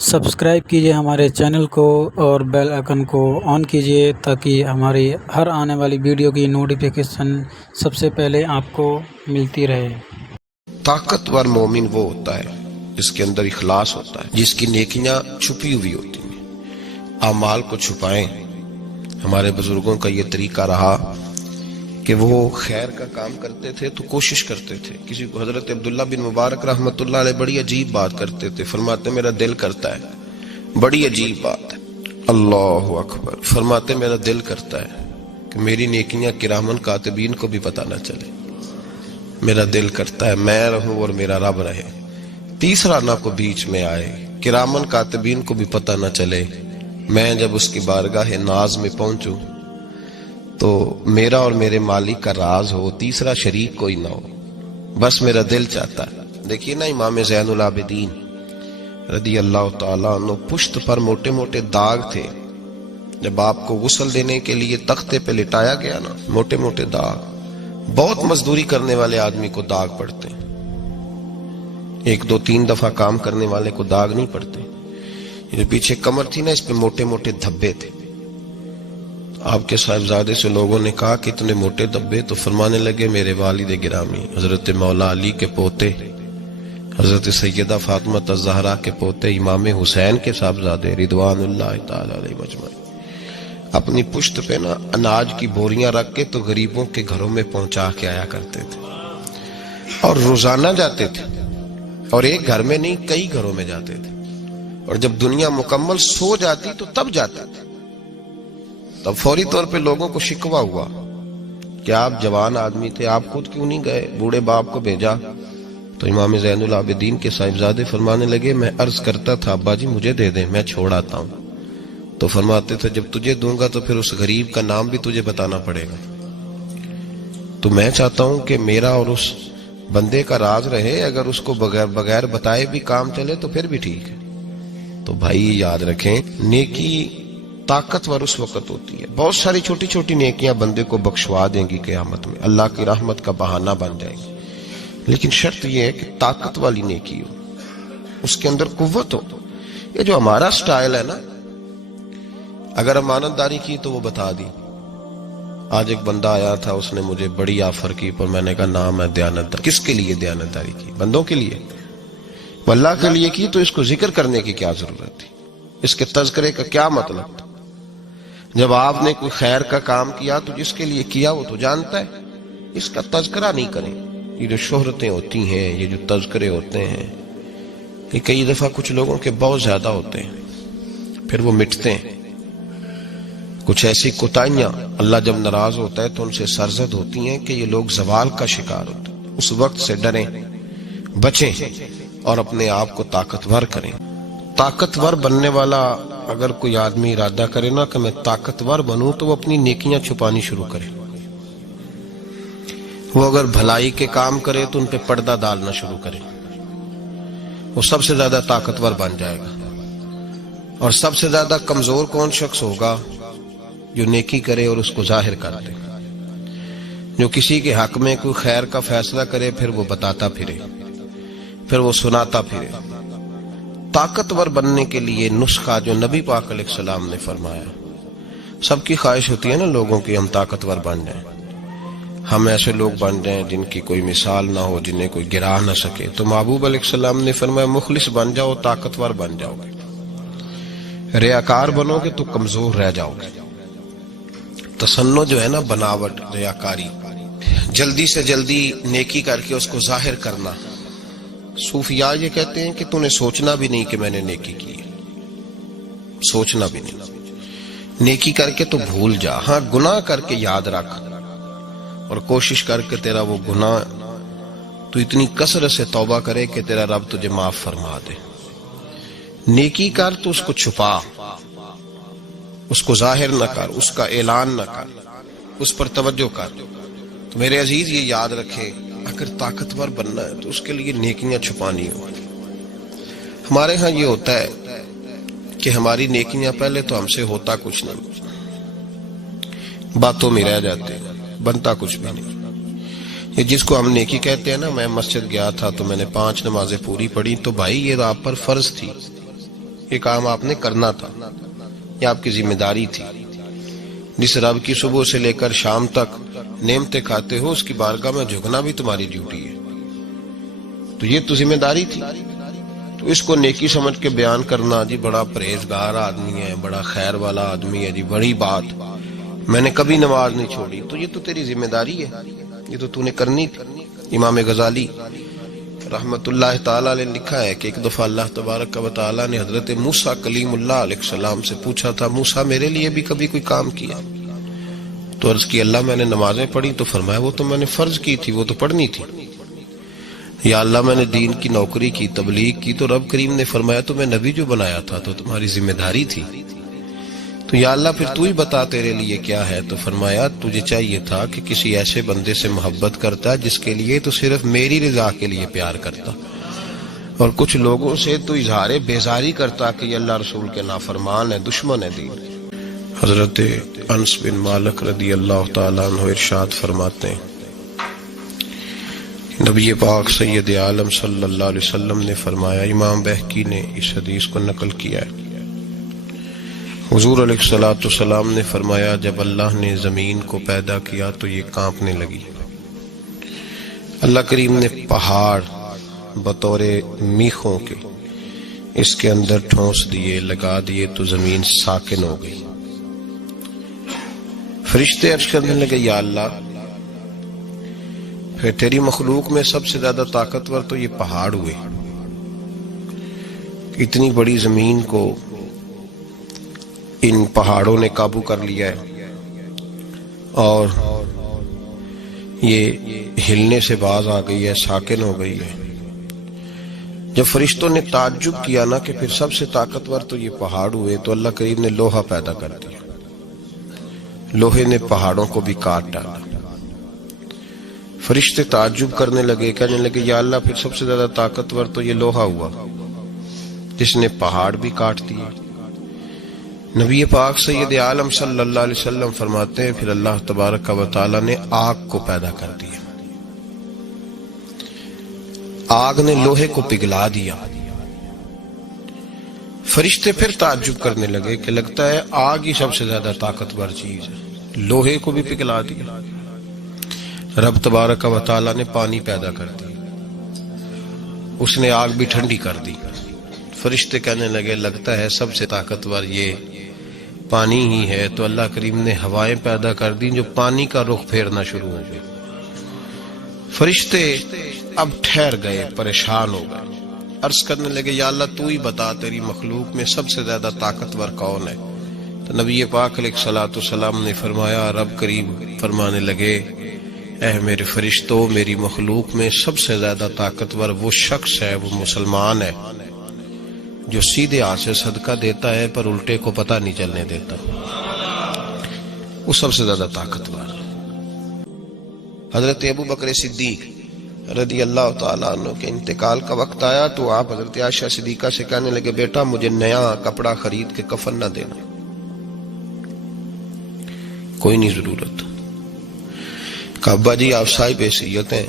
Subscribe کیجیے ہمارے channel کو اور بیل آئکن کو آن کیجیے تاکہ ہماری ہر آنے والی ویڈیو کی نوٹیفیکیشن سب سے پہلے آپ کو ملتی رہے۔ طاقتور مومن وہ ہوتا ہے جس کے اندر اخلاص ہوتا ہے، جس کی نیکیاں چھپی ہوئی ہوتی ہیں۔ اعمال کو چھپائیں۔ ہمارے بزرگوں کا یہ طریقہ رہا کہ وہ خیر کا کام کرتے تھے تو کوشش کرتے تھے۔ کسی کو حضرت عبداللہ بن مبارک رحمۃ اللہ علیہ بڑی عجیب بات کرتے تھے، فرماتے میرا دل کرتا ہے، بڑی عجیب بات ہے، اللہ اکبر، فرماتے میرا دل کرتا ہے کہ میری نیکیاں کرامن کاتبین کو بھی پتہ نہ چلے، میرا دل کرتا ہے میں رہوں اور میرا رب رہے، تیسرا نہ کو بیچ میں آئے، کرامن کاتبین کو بھی پتہ نہ چلے، میں جب اس کی بارگاہ ناز میں پہنچوں تو میرا اور میرے مالک کا راز ہو، تیسرا شریک کوئی نہ ہو، بس میرا دل چاہتا ہے۔ دیکھیے نا امام زین العابدین رضی اللہ تعالیٰ عنہ، پشت پر موٹے موٹے داغ تھے، جب آپ کو غسل دینے کے لیے تختے پہ لٹایا گیا نا، موٹے موٹے داغ، بہت مزدوری کرنے والے آدمی کو داغ پڑتے ہیں، ایک دو تین دفعہ کام کرنے والے کو داغ نہیں پڑتے۔ یہ پیچھے کمر تھی نا، اس پہ موٹے موٹے دھبے تھے۔ آپ کے صاحبزادے سے لوگوں نے کہا کہ اتنے موٹے دھبے، تو فرمانے لگے میرے والد گرامی حضرت مولا علی کے پوتے، حضرت سیدہ فاطمہ الزہرا کے پوتے، امام حسین کے صاحبزادے رضوان اللہ تعالی علیہ مجمعین، اپنی پشت پہ نا اناج کی بوریاں رکھ کے تو غریبوں کے گھروں میں پہنچا کے آیا کرتے تھے، اور روزانہ جاتے تھے، اور ایک گھر میں نہیں کئی گھروں میں جاتے تھے، اور جب دنیا مکمل سو جاتی تو تب جاتے تھے۔ تب فوری طور پہ لوگوں کو شکوہ ہوا کہ آپ جوان آدمی تھے، آپ خود کیوں نہیں گئے، بوڑھے باپ کو بھیجا؟ تو امام زین العابدین کے صاحبزادے فرمانے لگے میں عرض کرتا تھا ابا جی مجھے دے دیں، میں چھوڑ آتا ہوں، تو فرماتے تھے جب تجھے دوں گا تو پھر اس غریب کا نام بھی تجھے بتانا پڑے گا، تو میں چاہتا ہوں کہ میرا اور اس بندے کا راز رہے، اگر اس کو بغیر بتائے بھی کام چلے تو پھر بھی ٹھیک ہے۔ تو بھائی یاد رکھیں، نیکی طاقتور اس وقت ہوتی ہے، بہت ساری چھوٹی چھوٹی نیکیاں بندے کو بخشوا دیں گی قیامت میں، اللہ کی رحمت کا بہانہ بن جائے گی، لیکن شرط یہ ہے کہ طاقت والی نیکی ہو، اس کے اندر قوت ہو۔ یہ جو ہمارا سٹائل ہے نا، اگر امانت داری کی تو وہ بتا دی۔ آج ایک بندہ آیا تھا، اس نے مجھے بڑی آفر کی، پر میں نے کہا نام ہے دیانت داری۔ کس کے لیے دیانت داری کی؟ بندوں کے لیے؟ اللہ کے لیے کی تو اس کو ذکر کرنے کی کیا ضرورت تھی؟ اس کے تذکرے کا کیا مطلب تھا؟ جب آپ نے کوئی خیر کا کام کیا تو جس کے لیے کیا وہ تو جانتا ہے، اس کا تذکرہ نہیں کریں۔ یہ جو شہرتیں ہوتی ہیں، یہ جو تذکرے ہوتے ہیں، یہ کئی دفعہ کچھ لوگوں کے بہت زیادہ ہوتے ہیں، پھر وہ مٹتے ہیں۔ کچھ ایسی کوتاہیاں اللہ جب ناراض ہوتا ہے تو ان سے سرزد ہوتی ہیں کہ یہ لوگ زوال کا شکار ہوتے ہیں۔ اس وقت سے ڈریں، بچیں، اور اپنے آپ کو طاقتور کریں۔ طاقتور بننے والا اگر کوئی آدمی ارادہ کرے نا کہ میں طاقتور بنوں، تو وہ اپنی نیکیاں چھپانی شروع کرے۔ وہ اگر بھلائی کے کام کرے تو ان پہ پردہ ڈالنا شروع کرے، وہ سب سے زیادہ طاقتور بن جائے گا۔ اور سب سے زیادہ کمزور کون شخص ہوگا؟ جو نیکی کرے اور اس کو ظاہر کر دے، جو کسی کے حق میں کوئی خیر کا فیصلہ کرے پھر وہ بتاتا پھرے، پھر وہ سناتا پھرے۔ طاقتور بننے کے لیے نسخہ جو نبی پاک علیہ السلام نے فرمایا، سب کی خواہش ہوتی ہے نا لوگوں کی ہم طاقتور بن جائیں، ہم ایسے لوگ بن جائیں جن کی کوئی مثال نہ ہو، جنہیں کوئی گرا نہ سکے۔ تو محبوب علیہ السلام نے فرمایا مخلص بن جاؤ، طاقتور بن جاؤ گے، ریاکار بنو گے تو کمزور رہ جاؤ گے۔ تصنع جو ہے نا، بناوٹ، ریاکاری، جلدی سے جلدی نیکی کر کے اس کو ظاہر کرنا۔ صوفیاء یہ کہتے ہیں کہ تو نے سوچنا بھی نہیں کہ میں نے نیکی کی ہے، سوچنا بھی نہیں، نیکی کر کے تو بھول جا، ہاں گناہ کر کے یاد رکھ، اور کوشش کر کے تیرا وہ گناہ تو اتنی کثرت سے توبہ کرے کہ تیرا رب تجھے معاف فرما دے۔ نیکی کر تو اس کو چھپا، اس کو ظاہر نہ کر، اس کا اعلان نہ کر، اس پر توجہ کر۔ تو میرے عزیز یہ یاد رکھے، اگر طاقتور بننا ہے تو اس کے لیے نیکیاں چھپانی ہو۔ ہمارے ہاں یہ ہوتا ہے کہ ہماری نیکیاں پہلے تو ہم سے ہوتا کچھ نہیں، باتوں میں رہ جاتے ہیں، بنتا کچھ بھی نہیں۔ یہ جس کو ہم نیکی کہتے ہیں نا، میں مسجد گیا تھا تو میں نے 5 نمازیں پوری پڑھی، تو بھائی یہ آپ پر فرض تھی، یہ کام آپ نے کرنا تھا، یہ آپ کی ذمہ داری تھی۔ جس رب کی صبح سے لے کر شام تک نعمتیں کھاتے ہو، اس کی بارگاہ میں جھکنا بھی تمہاری ڈیوٹی ہے، تو یہ تو ذمہ داری تھی۔ تو اس کو نیکی سمجھ کے بیان کرنا، جی بڑا پرہیزگار آدمی ہے، بڑا خیر والا آدمی ہے، جی بڑی بات، میں نے کبھی نماز نہیں چھوڑی، تو یہ تو تیری ذمہ داری ہے، یہ تو نے کرنی تھی۔ امام غزالی رحمت اللہ تعالیٰ نے لکھا ہے کہ ایک دفعہ اللہ تبارک و تعالیٰ نے حضرت موسیٰ کلیم اللہ علیہ السلام سے پوچھا تھا، موسیٰ میرے لیے بھی کبھی کوئی کام کیا؟ تو عرض کی اللہ میں نے نمازیں پڑھی، تو فرمایا وہ تو میں نے فرض کی تھی، وہ تو پڑھنی تھی۔ یا اللہ میں نے دین کی نوکری کی، تبلیغ کی، تو رب کریم نے فرمایا تو میں نبی جو بنایا تھا تو تمہاری ذمہ داری تھی، تو یا اللہ پھر تو ہی بتا تیرے لیے کیا ہے؟ تو فرمایا تجھے چاہیے تھا کہ کسی ایسے بندے سے محبت کرتا جس کے لیے تو صرف میری رضا کے لیے پیار کرتا، اور کچھ لوگوں سے تو اظہار بیزاری کرتا کہ یہ اللہ رسول کے نافرمان ہے، دشمن ہے دین۔ حضرت انس بن مالک رضی اللہ تعالیٰ عنہ ارشاد فرماتے ہیں، نبی پاک سید عالم صلی اللہ علیہ وسلم نے فرمایا، امام بہقی نے اس حدیث کو نقل کیا ہے، حضور علیہ الصلوۃ والسلام نے فرمایا جب اللہ نے زمین کو پیدا کیا تو یہ کانپنے لگی، اللہ کریم نے پہاڑ بطور میخوں کے اس کے اندر ٹھونس دیے، لگا دیے، تو زمین ساکن ہو گئی۔ فرشتے عرض کرنے لگے یا اللہ پھر تیری مخلوق میں سب سے زیادہ طاقتور تو یہ پہاڑ ہوئے، اتنی بڑی زمین کو ان پہاڑوں نے قابو کر لیا ہے اور یہ ہلنے سے باز آ گئی ہے، ساکن ہو گئی ہے۔ جب فرشتوں نے تعجب کیا نا کہ پھر سب سے طاقتور تو یہ پہاڑ ہوئے، تو اللہ کریم نے لوہا پیدا کر دیا، لوہے نے پہاڑوں کو بھی کاٹ ڈالا۔ فرشتے تعجب کرنے لگے، کہنے لگے یا اللہ پھر سب سے زیادہ طاقتور تو یہ لوہا ہوا جس نے پہاڑ بھی کاٹ دیے۔ نبی پاک سید عالم صلی اللہ علیہ وسلم فرماتے ہیں پھر اللہ تبارک و تعالی نے آگ کو پیدا کر دیا، آگ نے لوہے کو پگھلا دیا۔ فرشتے پھر تعجب کرنے لگے کہ لگتا ہے آگ ہی سب سے زیادہ طاقتور چیز ہے، لوہے کو بھی پگھلا دیا۔ رب تبارک و تعالی نے پانی پیدا کر دیا، اس نے آگ بھی ٹھنڈی کر دی۔ فرشتے کہنے لگے لگتا ہے سب سے طاقتور یہ پانی ہی ہے، تو اللہ کریم نے ہوائیں پیدا کر دی جو پانی کا رخ پھیرنا شروع ہو گئے۔ فرشتے اب ٹھہر گئے، پریشان ہو گئے، عرض کرنے لگے یا اللہ تو ہی بتا تیری مخلوق میں سب سے زیادہ طاقتور کون ہے؟ تو نبی پاک علیہ الصلوۃ والسلام نے فرمایا، رب کریم فرمانے لگے اے میرے فرشتوں، میری مخلوق میں سب سے زیادہ طاقتور وہ شخص ہے، وہ مسلمان ہے جو سیدھے ہاتھ سے صدقہ دیتا ہے پر الٹے کو پتہ نہیں چلنے دیتا، وہ سب سے زیادہ طاقتور۔ حضرت ابو بکر صدیق رضی اللہ تعالیٰ عنہ کے انتقال کا وقت آیا تو آپ حضرت عائشہ صدیقہ سے کہنے لگے بیٹا مجھے نیا کپڑا خرید کے کفن نہ دینا، کوئی نہیں ضرورت۔ کہا ابا جی آپ صاحب حیثیت ہیں،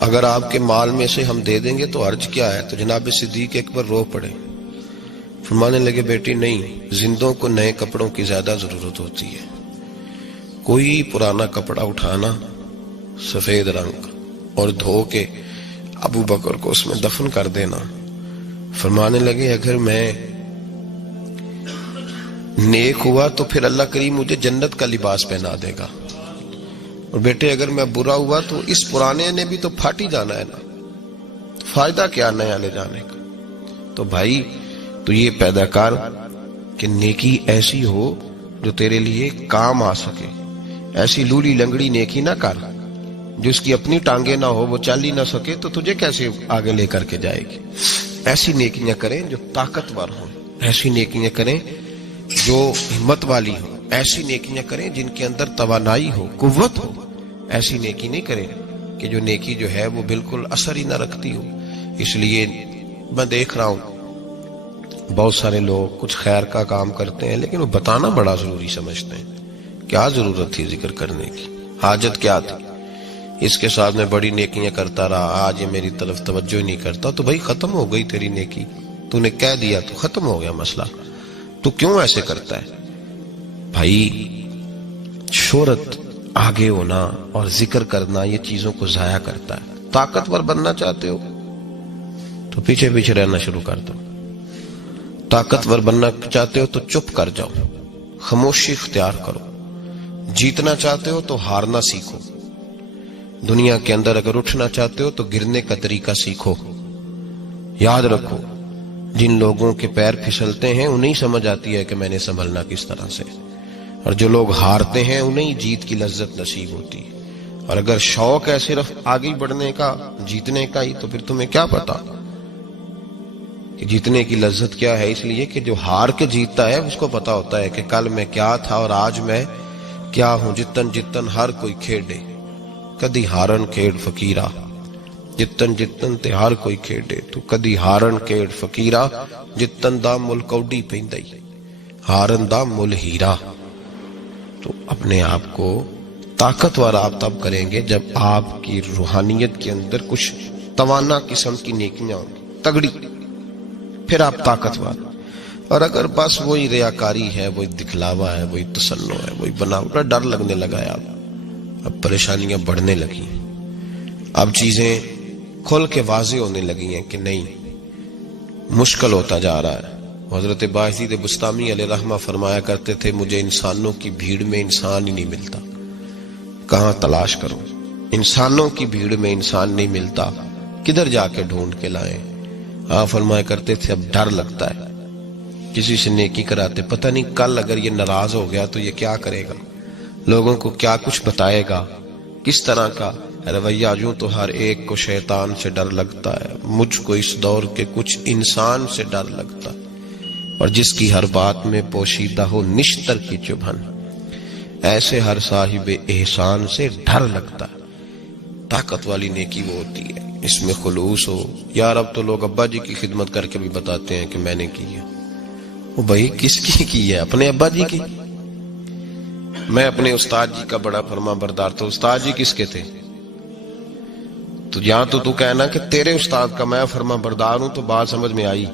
اگر آپ کے مال میں سے ہم دے دیں گے تو حرج کیا ہے؟ تو جناب صدیق اکبر رو پڑے، فرمانے لگے بیٹی نہیں، زندوں کو نئے کپڑوں کی زیادہ ضرورت ہوتی ہے، کوئی پرانا کپڑا اٹھانا سفید رنگ اور دھو کے ابو بکر کو اس میں دفن کر دینا۔ فرمانے لگے اگر میں نیک ہوا تو پھر اللہ کریم مجھے جنت کا لباس پہنا دے گا، اور بیٹے اگر میں برا ہوا تو اس پرانے نے بھی تو پھاٹ ہی جانا ہے نا، فائدہ کیا نیا لے جانے کا؟ تو بھائی تو یہ پیدا کر کہ نیکی ایسی ہو جو تیرے لیے کام آ سکے، ایسی لولی لنگڑی نیکی نہ کر جو اس کی اپنی ٹانگیں نہ ہو، وہ چل ہی نہ سکے تو تجھے کیسے آگے لے کر کے جائے گی۔ ایسی نیکیاں کریں جو طاقتور ہوں، ایسی نیکیاں کریں جو ہمت والی ہوں، ایسی نیکیاں کریں جن کے اندر توانائی ہو، قوت ہو۔ ایسی نیکی نہیں کریں کہ جو نیکی جو ہے وہ بالکل اثر ہی نہ رکھتی ہو۔ اس لیے میں دیکھ رہا ہوں بہت سارے لوگ کچھ خیر کا کام کرتے ہیں لیکن وہ بتانا بڑا ضروری سمجھتے ہیں۔ کیا ضرورت تھی ذکر کرنے کی؟ حاجت کیا تھی؟ اس کے ساتھ میں بڑی نیکیاں کرتا رہا، آج یہ میری طرف توجہ نہیں کرتا، تو بھائی ختم ہو گئی تیری نیکی، تو نے کہہ دیا تو ختم ہو گیا مسئلہ. تو کیوں ایسے کرتا ہے بھائی؟ شہرت، آگے ہونا اور ذکر کرنا یہ چیزوں کو ضائع کرتا ہے. طاقتور بننا چاہتے ہو تو پیچھے پیچھے رہنا شروع کر دو. طاقتور بننا چاہتے ہو تو چپ کر جاؤ، خاموشی اختیار کرو. جیتنا چاہتے ہو تو ہارنا سیکھو. دنیا کے اندر اگر اٹھنا چاہتے ہو تو گرنے کا طریقہ سیکھو. یاد رکھو، جن لوگوں کے پیر پھسلتے ہیں انہیں سمجھ آتی ہے کہ میں نے سنبھلنا کس طرح سے، اور جو لوگ ہارتے ہیں انہیں جیت کی لذت نصیب ہوتی ہے. اور اگر شوق ہے صرف آگے بڑھنے کا، جیتنے کا ہی، تو پھر تمہیں کیا پتا کہ جیتنے کی لذت کیا ہے. اس لیے کہ جو ہار کے جیتتا ہے اس کو پتا ہوتا ہے کہ کل میں کیا تھا اور آج میں کیا ہوں. جتن جتن ہر کوئی کھیڈے کدی ہارن کھیڈ فقیرا، جتن جتن تے ہر کوئی کھیڈے تو کدی ہارن کھیڈ فقیرا. جتن دا مل کوڈی پیندائی، ہارن دا مل ہیرا. تو اپنے آپ کو طاقتور آپ تب کریں گے جب آپ کی روحانیت کے اندر کچھ توانا قسم کی نیکیاں ہوں گی تگڑی، پھر آپ طاقتور. اور اگر بس وہی ریاکاری ہے، وہی دکھلاوا ہے، وہی تسنع ہے، وہی بناوٹ، ڈر لگنے لگا ہے. اب پریشانیاں بڑھنے لگی، اب چیزیں کھل کے واضح ہونے لگی ہیں کہ نہیں، مشکل ہوتا جا رہا ہے. حضرت باعزید بسطامی علیہ رحمہ فرمایا کرتے تھے مجھے انسانوں کی بھیڑ میں انسان ہی نہیں ملتا. کہاں تلاش کروں؟ انسانوں کی بھیڑ میں انسان نہیں ملتا، کدھر جا کے ڈھونڈ کے لائیں؟ آپ فرمایا کرتے تھے اب ڈر لگتا ہے کسی سے نیکی کراتے، پتہ نہیں کل اگر یہ ناراض ہو گیا تو یہ کیا کرے گا، لوگوں کو کیا کچھ بتائے گا، کس طرح کا رویہ. یوں تو ہر ایک کو شیطان سے ڈر لگتا ہے، مجھ کو اس دور کے کچھ انسان سے ڈر لگتا ہے. اور جس کی ہر بات میں پوشیدہ ہو نشتر کی چبھن، ایسے ہر صاحب احسان سے ڈر لگتا ہے. طاقت والی نیکی وہ ہوتی ہے اس میں خلوص ہو. یار اب تو لوگ ابا جی کی خدمت کر کے بھی بتاتے ہیں کہ میں نے کی ہے. وہ بھائی کس کی ہے؟ اپنے ابا جی کی. میں اپنے استاد جی کا بڑا فرما بردار تھا. استاد جی کس کے تھے؟ تو یا تو کہنا کہ تیرے استاد کا میں فرما بردار ہوں تو بات سمجھ میں آئی.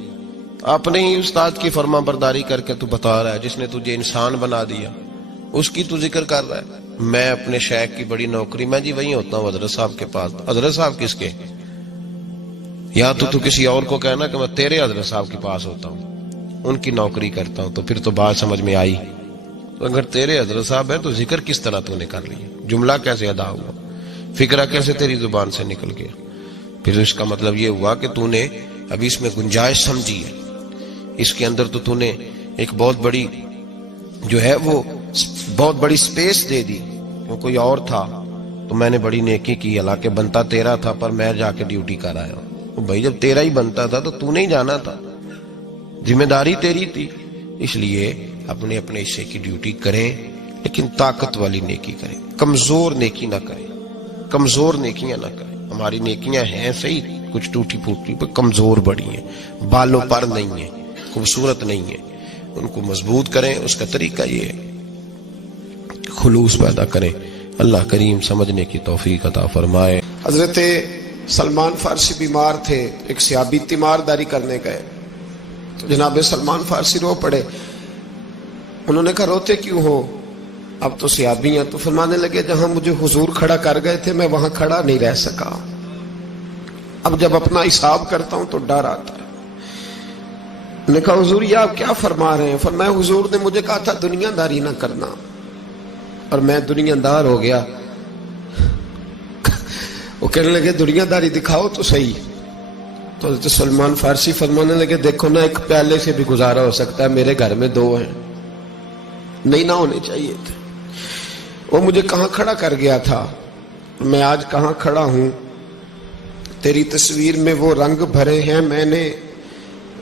اپنے ہی استاد کی فرما برداری کر کے تو بتا رہا ہے جس نے تجھے انسان بنا دیا، اس کی تو ذکر کر رہا ہے. میں اپنے شیخ کی بڑی نوکری، میں جی وہیں ہوتا ہوں حضرت صاحب کے پاس. حضرت صاحب کس کے؟ یا تو کسی اور کو کہنا کہ میں تیرے حضرت صاحب کے پاس ہوتا ہوں، ان کی نوکری کرتا ہوں، تو پھر تو بات سمجھ میں آئی. تو اگر تیرے حضرت صاحب ہے تو ذکر کس طرح تو نے کر لیا، جملہ کیسے ادا ہوا، فکرہ کیسے تیری زبان سے نکل گیا؟ پھر اس کا مطلب یہ ہوا کہ تو نے ابھی اس میں گنجائش سمجھی ہے، اس کے اندر تو نے ایک بہت بڑی جو ہے وہ بہت بڑی سپیس دے دی. وہ کوئی اور تھا تو میں نے بڑی نیکی کی، حالانکہ بنتا تیرا تھا پر میں جا کے ڈیوٹی کر آیا ہوں. بھائی جب تیرا ہی بنتا تھا تو نہیں جانا تھا، ذمہ داری تیری تھی. اس لیے اپنے اپنے حصے کی ڈیوٹی کریں، لیکن طاقت والی نیکی کریں، کمزور نیکی نہ کریں، کمزور نیکیاں نہ کریں. ہماری نیکیاں ہیں صحیح کچھ ٹوٹی پھوٹی پر کمزور بڑی ہیں، بالوں پر نہیں ہیں، خوبصورت نہیں ہیں. ان کو مضبوط کریں. اس کا طریقہ یہ ہے خلوص پیدا کریں. اللہ کریم سمجھنے کی توفیق عطا فرمائے. حضرت سلمان فارسی بیمار تھے، ایک صحابی تیمارداری کرنے گئے تو جناب سلمان فارسی رو پڑے. انہوں نے کہا روتے کیوں ہو؟ اب تو صحابی ہیں. تو فرمانے لگے جہاں مجھے حضور کھڑا کر گئے تھے میں وہاں کھڑا نہیں رہ سکا، اب جب اپنا حساب کرتا ہوں تو ڈر آتا ہے. نے کہا حضور یہ آپ کیا فرما رہے ہیں؟ فرمایا حضور نے مجھے کہا تھا دنیا داری نہ کرنا، اور میں دنیا دار ہو گیا. وہ کہنے لگے دنیا داری دکھاؤ تو صحیح. تو حضرت سلمان فارسی فرمانے لگے دیکھو نا، ایک پیالے سے بھی گزارا ہو سکتا ہے، میرے گھر میں 2 ہیں، نہیں نہ ہونے چاہیے تھے. وہ مجھے کہاں کھڑا کر گیا تھا، میں آج کہاں کھڑا ہوں. تیری تصویر میں وہ رنگ بھرے ہیں میں نے،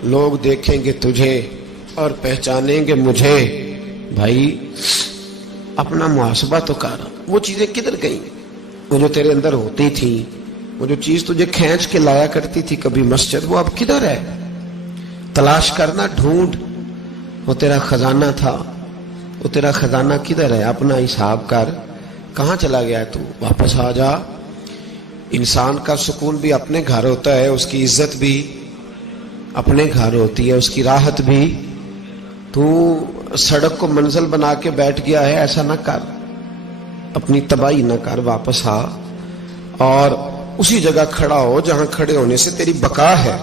لوگ دیکھیں گے تجھے اور پہچانیں گے مجھے. بھائی اپنا محاسبہ تو کر، وہ چیزیں کدھر گئیں؟ وہ جو تیرے اندر ہوتی تھی، وہ جو چیز تجھے کھینچ کے لایا کرتی تھی کبھی مسجد، وہ اب کدھر ہے؟ تلاش کرنا، ڈھونڈ. وہ تیرا خزانہ تھا، وہ تیرا خزانہ کدھر ہے؟ اپنا حساب کر، کہاں چلا گیا تو؟ واپس آ جا. انسان کا سکون بھی اپنے گھر ہوتا ہے، اس کی عزت بھی اپنے گھر ہوتی ہے، اس کی راحت بھی. تو سڑک کو منزل بنا کے بیٹھ گیا ہے، ایسا نہ کر، اپنی تباہی نہ کر، واپس آ اور اسی جگہ کھڑا ہو جہاں کھڑے ہونے سے تیری بقا ہے.